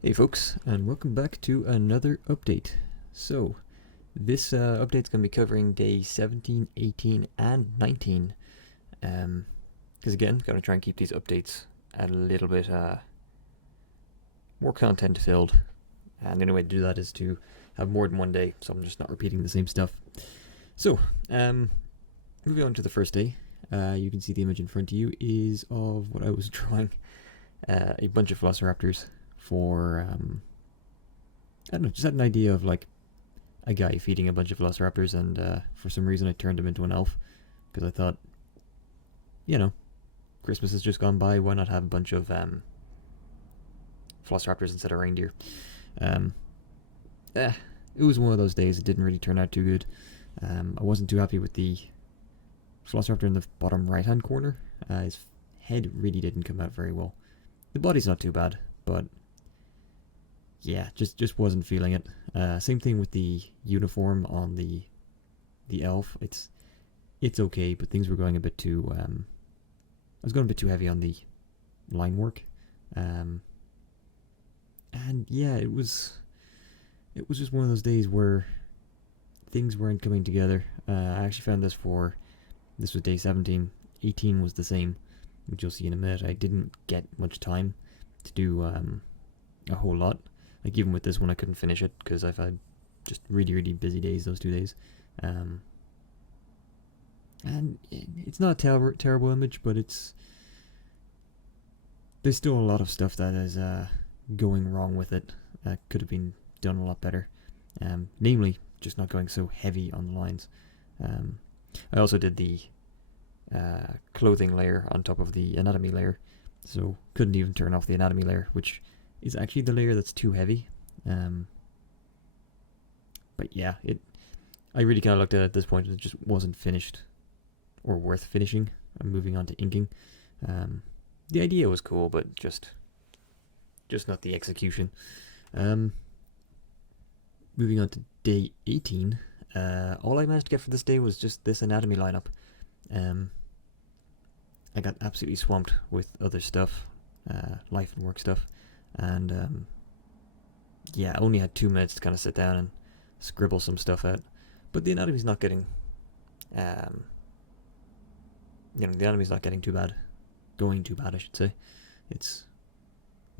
Hey folks, and welcome back to another update. So, this update's going to be covering day 17, 18, and 19. Because again, going to try and keep these updates a little bit more content filled. And the only way to do that is to have more than one day, so I'm just not repeating the same stuff. So, moving on to the first day, you can see the image in front of you is of what I was drawing, a bunch of velociraptors for I don't know, just had an idea of like a guy feeding a bunch of velociraptors, and for some reason I turned him into an elf because I thought, Christmas has just gone by. Why not have a bunch of velociraptors instead of reindeer? Um, it was one of those days. It didn't really turn out too good. I wasn't too happy with the velociraptor in the bottom right-hand corner. His head really didn't come out very well. The body's not too bad, but yeah, just wasn't feeling it. Same thing with the uniform on the elf. It's okay, but things were going a bit too. I was going a bit too heavy on the line work, and yeah, it was just one of those days where things weren't coming together. I actually found this was day 17. 18 was the same, which you'll see in a minute. I didn't get much time to do a whole lot. Like even with this one, I couldn't finish it because I've had just really busy days those 2 days. And it's not a terrible image, but there's still a lot of stuff that is going wrong with it. That could have been done a lot better. Namely, just not going so heavy on the lines. I also did the clothing layer on top of the anatomy layer, so couldn't even turn off the anatomy layer, which is actually the layer that's too heavy. But yeah, I really kind of looked at it at this point and it just wasn't finished or worth finishing. I'm moving on to inking. The idea was cool, but just not the execution. Moving on to day 18. All I managed to get for this day was just this anatomy lineup. I got absolutely swamped with other stuff, life and work stuff, and yeah, I only had 2 minutes to kind of sit down and scribble some stuff out. But the anatomy's not getting, the anatomy's not getting too bad, going too bad, I should say. It's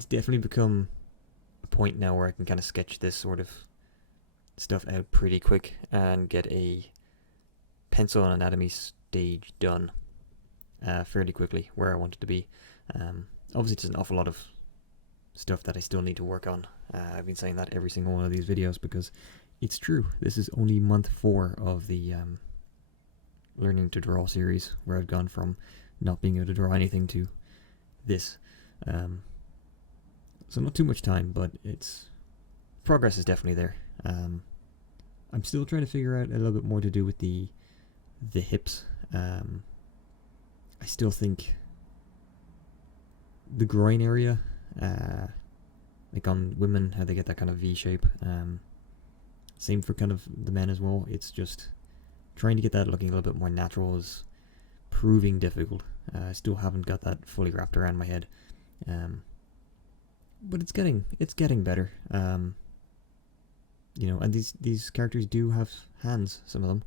definitely become a point now where I can kind of sketch this sort of stuff out pretty quick and get a pencil and anatomy stage done fairly quickly where I want it to be. Obviously, there's an awful lot of stuff that I still need to work on. I've been saying that every single one of these videos because it's true. This is only month 4 of the learning to draw series, where I've gone from not being able to draw anything to this. So not too much time, but progress is definitely there. I'm still trying to figure out a little bit more to do with the hips. I still think the groin area, like on women, how they get that kind of V shape. Same for kind of the men as well. It's just trying to get that looking a little bit more natural is proving difficult. I still haven't got that fully wrapped around my head, but it's getting better. And these characters do have hands. Some of them,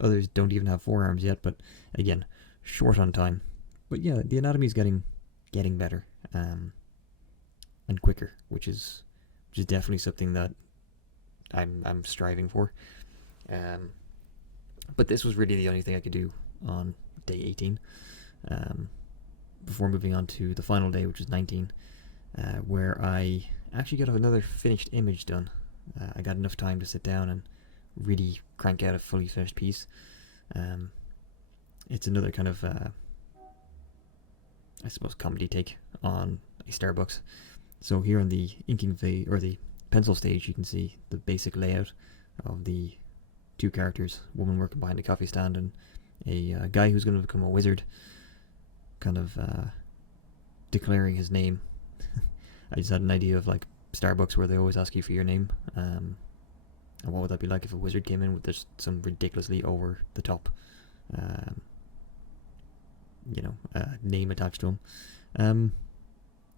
others don't even have forearms yet. But again, short on time. But yeah, the anatomy is getting better, and quicker, which is definitely something that I'm striving for. But this was really the only thing I could do on day 18, before moving on to the final day, which was 19, where I actually got another finished image done. I got enough time to sit down and really crank out a fully finished piece. It's another kind of, I suppose, comedy take on a Starbucks. So here on the inking phase, or the pencil stage, you can see the basic layout of the 2 characters, woman working behind a coffee stand and a guy who's going to become a wizard, kind of declaring his name. I just had an idea of like Starbucks where they always ask you for your name, and what would that be like if a wizard came in with just some ridiculously over the top name attached to him.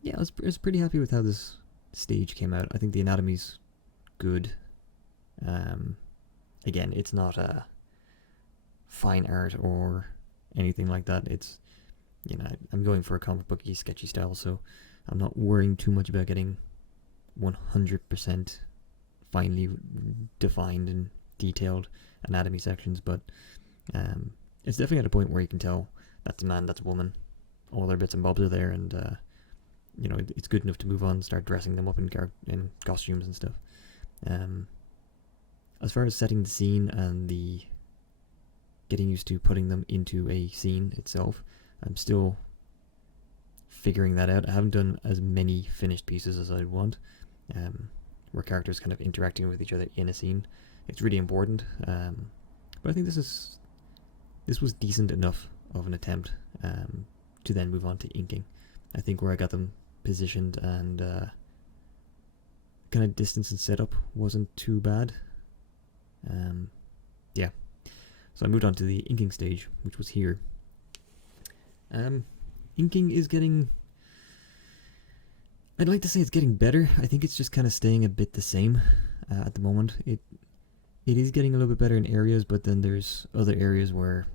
Yeah, I was pretty happy with how this stage came out. I think the anatomy's good. Again, it's not a fine art or anything like that. It's, you know, I'm going for a comic booky, sketchy style, so I'm not worrying too much about getting 100% finely defined and detailed anatomy sections, but it's definitely at a point where you can tell that's a man, that's a woman, all their bits and bobs are there, and you know, it's good enough to move on and start dressing them up in costumes and stuff. As far as setting the scene and the getting used to putting them into a scene itself, I'm still figuring that out. I haven't done as many finished pieces as I'd want, where characters kind of interacting with each other in a scene. It's really important, but I think this was decent enough of an attempt to then move on to inking. I think where I got them positioned and kind of distance and setup wasn't too bad. Yeah, so I moved on to the inking stage, which was here. Inking is getting, I'd like to say it's getting better. I think it's just kind of staying a bit the same at the moment. It is getting a little bit better in areas, but then there's other areas where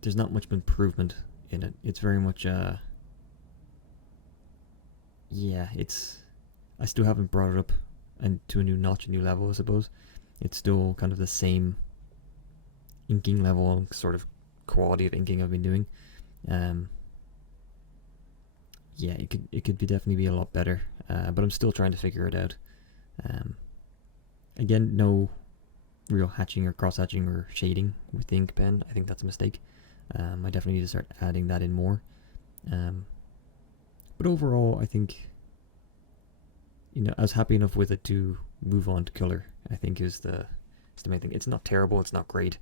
there's not much improvement in it. It's very much yeah, I still haven't brought it up and to a new notch, a new level, I suppose. It's still kind of the same inking level, sort of quality of inking I've been doing. Yeah, it could definitely be a lot better, but I'm still trying to figure it out. Again, no real hatching or cross hatching or shading with the ink pen. I think that's a mistake. I definitely need to start adding that in more. But overall, I think, you know, I was happy enough with it to move on to color, I think is the main thing. It's not terrible, it's not great.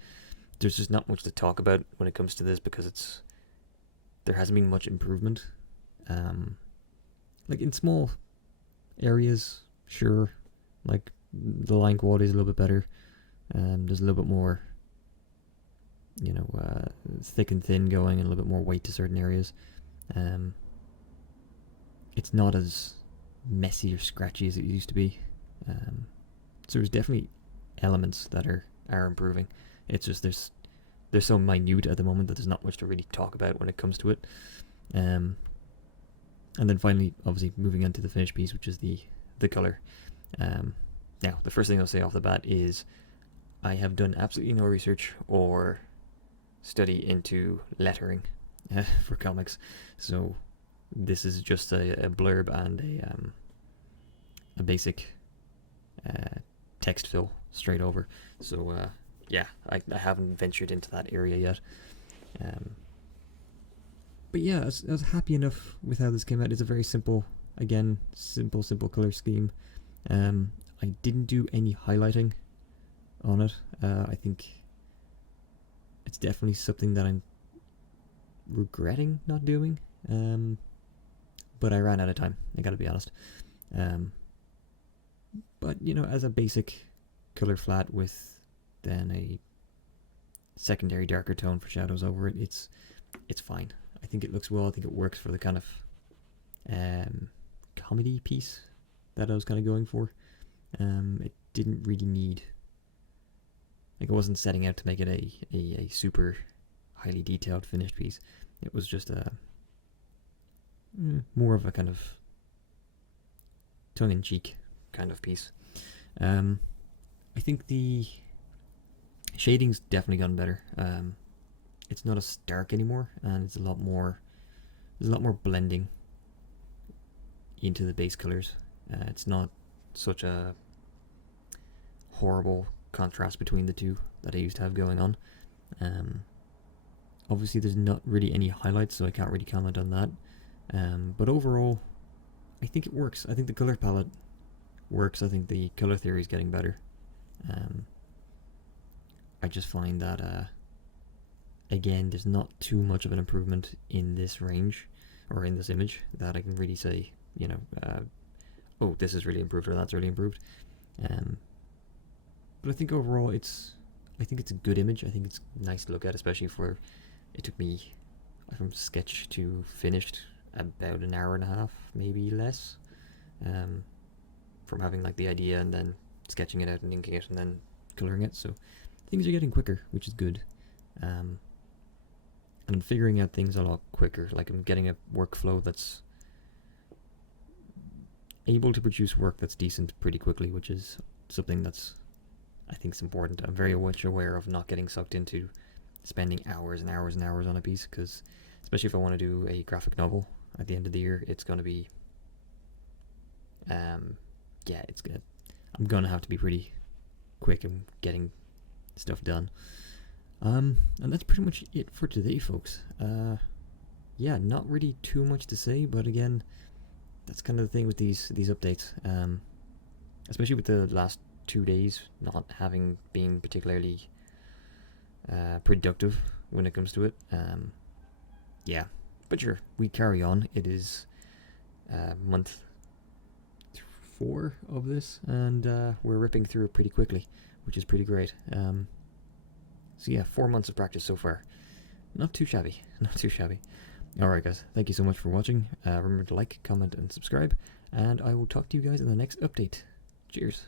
There's just not much to talk about when it comes to this because there hasn't been much improvement. Like in small areas, sure, like the line quality is a little bit better. There's a little bit more, you know, thick and thin going, and a little bit more weight to certain areas. It's not as messy or scratchy as it used to be. So there's definitely elements that are improving. It's just they're so minute at the moment that there's not much to really talk about when it comes to it. And then finally, obviously, moving on to the finished piece, which is the color. Now, the first thing I'll say off the bat is I have done absolutely no research or study into lettering for comics, so this is just a blurb and a basic text fill straight over. So yeah, I haven't ventured into that area yet. But yeah, I was happy enough with how this came out. It's a very simple, again, simple color scheme. I didn't do any highlighting on it. I think it's definitely something that I'm regretting not doing. But I ran out of time, I gotta be honest. But, you know, as a basic color flat with then a secondary darker tone for shadows over it, it's fine. I think it looks well. I think it works for the kind of comedy piece that I was kind of going for. It didn't really need, like, I wasn't setting out to make it a super highly detailed finished piece. It was just a more of a kind of tongue-in-cheek kind of piece. I think the shading's definitely gotten better. It's not as stark anymore, and it's there's a lot more blending into the base colors. It's not such a horrible contrast between the two that I used to have going on. Obviously there's not really any highlights, so I can't really comment on that. But overall, I think it works. I think the color palette works. I think the color theory is getting better. I just find that again, there's not too much of an improvement in this range or in this image that I can really say, you know, oh, this is really improved or that's really improved. But I think overall I think it's a good image. I think it's nice to look at, especially for, it took me from sketch to finished about an hour and a half, maybe less, from having like the idea and then sketching it out and inking it and then coloring it. So things are getting quicker, which is good. And I'm figuring out things a lot quicker. Like I'm getting a workflow that's able to produce work that's decent pretty quickly, which is something that's, I think, is important. I'm very much aware of not getting sucked into spending hours and hours and hours on a piece, because especially if I want to do a graphic novel at the end of the year, it's going to be, I'm going to have to be pretty quick in getting stuff done. And that's pretty much it for today, folks. Yeah, not really too much to say, but again, that's kind of the thing with these updates, especially with the last 2 days not having been particularly productive when it comes to it. Yeah, but sure, we carry on. It is month 4 of this, and we're ripping through it pretty quickly, which is pretty great. So yeah, 4 months of practice so far. Not too shabby, not too shabby. Alright guys, thank you so much for watching. Remember to like, comment and subscribe, and I will talk to you guys in the next update. Cheers.